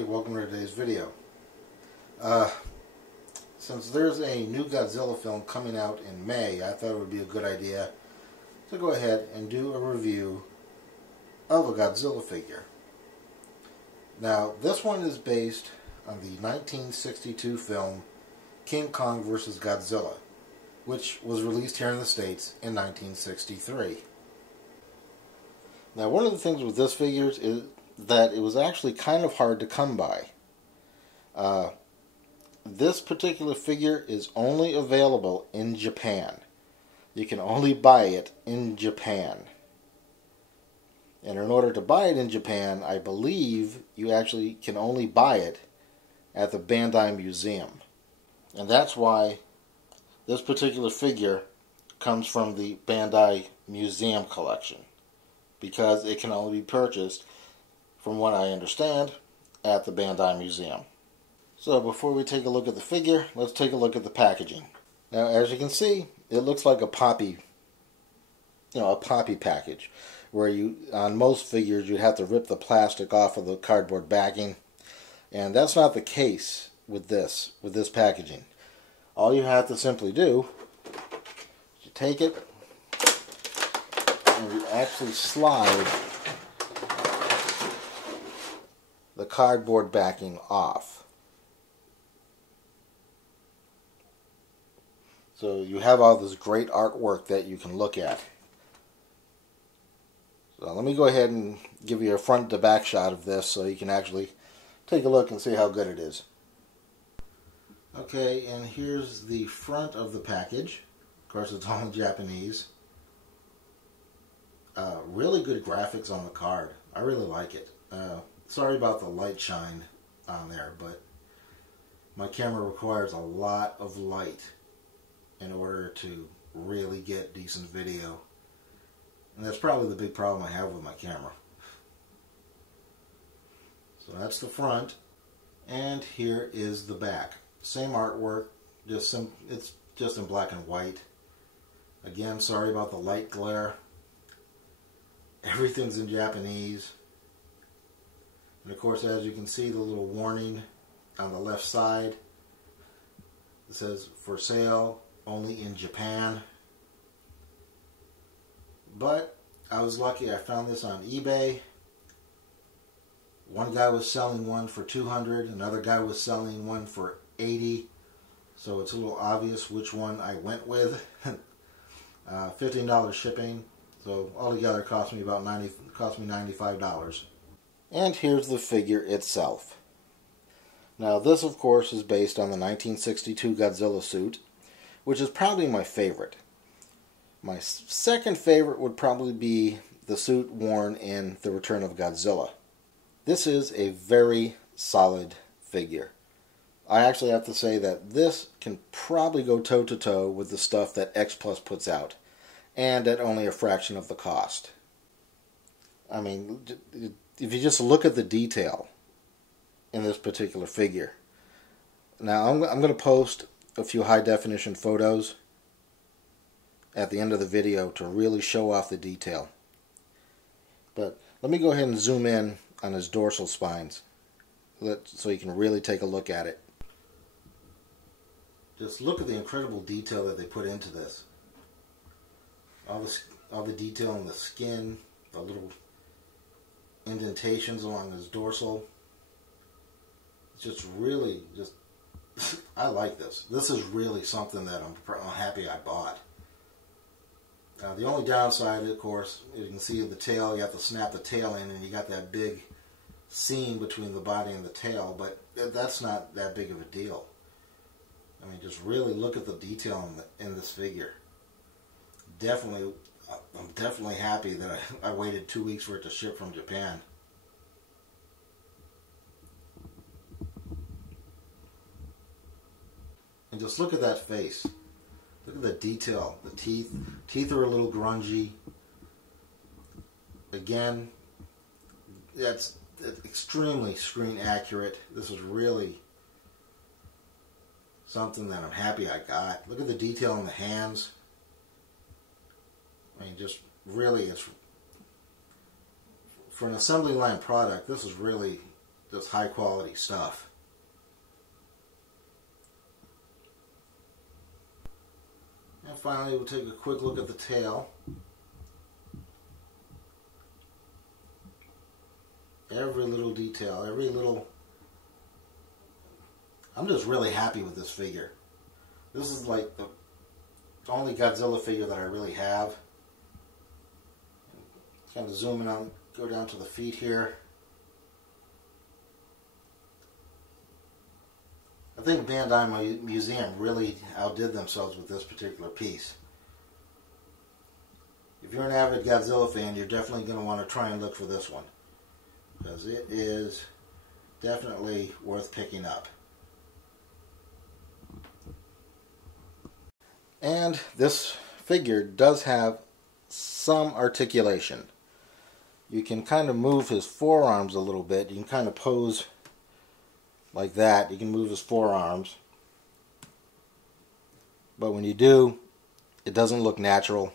everybody, welcome to today's video. Since there's a new Godzilla film coming out in May, I thought it would be a good idea to go ahead and do a review of a Godzilla figure. Now, this one is based on the 1962 film King Kong vs. Godzilla, which was released here in the States in 1963. Now, one of the things with this figure is that it was actually kind of hard to come by. This particular figure is only available in Japan. You can only buy it in Japan. And in order to buy it in Japan, I believe you actually can only buy it at the Bandai Museum. And that's why this particular figure comes from the Bandai Museum collection, because it can only be purchased, from what I understand, at the Bandai Museum. So before we take a look at the figure, let's take a look at the packaging. Now, as you can see, it looks like a poppy package, where on most figures you'd have to rip the plastic off of the cardboard backing, and that's not the case with this packaging. All you have to simply do is you take it and you actually slide the cardboard backing off. So you have all this great artwork that you can look at. So let me go ahead and give you a front to back shot of this so you can actually take a look and see how good it is. Okay, and here's the front of the package. Of course, it's all in Japanese. Really good graphics on the card. I really like it. Sorry about the light shine on there, but my camera requires a lot of light in order to really get decent video. And that's probably the big problem I have with my camera. So that's the front. And here is the back. Same artwork, it's just in black and white. Again, sorry about the light glare. Everything's in Japanese. And of course, as you can see, the little warning on the left side. It says, for sale, only in Japan. But I was lucky, I found this on eBay. One guy was selling one for $200, another guy was selling one for $80. So it's a little obvious which one I went with. $15 shipping. So altogether it cost me about $95. And here's the figure itself. Now this, of course, is based on the 1962 Godzilla suit, which is probably my favorite. My second favorite would probably be the suit worn in The Return of Godzilla. This is a very solid figure. I actually have to say that this can probably go toe-to-toe with the stuff that X Plus puts out, and at only a fraction of the cost. I mean, if you just look at the detail in this particular figure. Now, I'm going to post a few high-definition photos at the end of the video to really show off the detail. But let me go ahead and zoom in on his dorsal spines so you can really take a look at it. Just look at the incredible detail that they put into this. All the detail in the skin, the little indentations along his dorsal. It's just really, I like this. This is really something that I'm happy I bought. The only downside, of course, you can see the tail. You have to snap the tail in, and you got that big seam between the body and the tail. But that's not that big of a deal. I mean, just really look at the detail in this figure. I'm definitely happy that I waited 2 weeks for it to ship from Japan. And just look at that face. Look at the detail. The teeth. Teeth are a little grungy. Again, that's extremely screen accurate. This is really something that I'm happy I got. Look at the detail in the hands. I mean, just really, it's for an assembly line product, this is really just high quality stuff. And finally, we'll take a quick look at the tail. Every little detail, every little... I'm just really happy with this figure. This is like the only Godzilla figure that I really have. Kind of zoom in on, go down to the feet here. I think Bandai Museum really outdid themselves with this particular piece. If you're an avid Godzilla fan, you're definitely going to want to try and look for this one, because it is definitely worth picking up. And this figure does have some articulation. You can kind of move his forearms a little bit. You can kind of pose like that. You can move his forearms. But when you do, it doesn't look natural.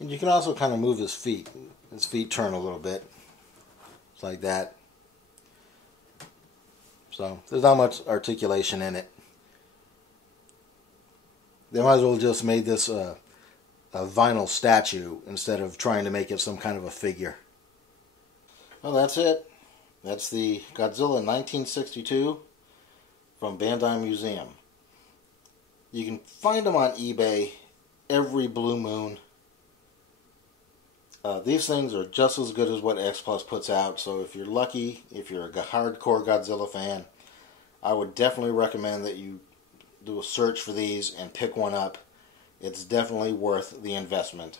And you can also kind of move his feet. His feet turn a little bit. It's like that. So there's not much articulation in it. They might as well just made this a vinyl statue instead of trying to make it some kind of a figure. Well, that's it. That's the Godzilla 1962 from Bandai Museum. You can find them on eBay every blue moon. These things are just as good as what X Plus puts out, so if you're lucky, if you're a hardcore Godzilla fan, I would definitely recommend that you do a search for these and pick one up. It's definitely worth the investment.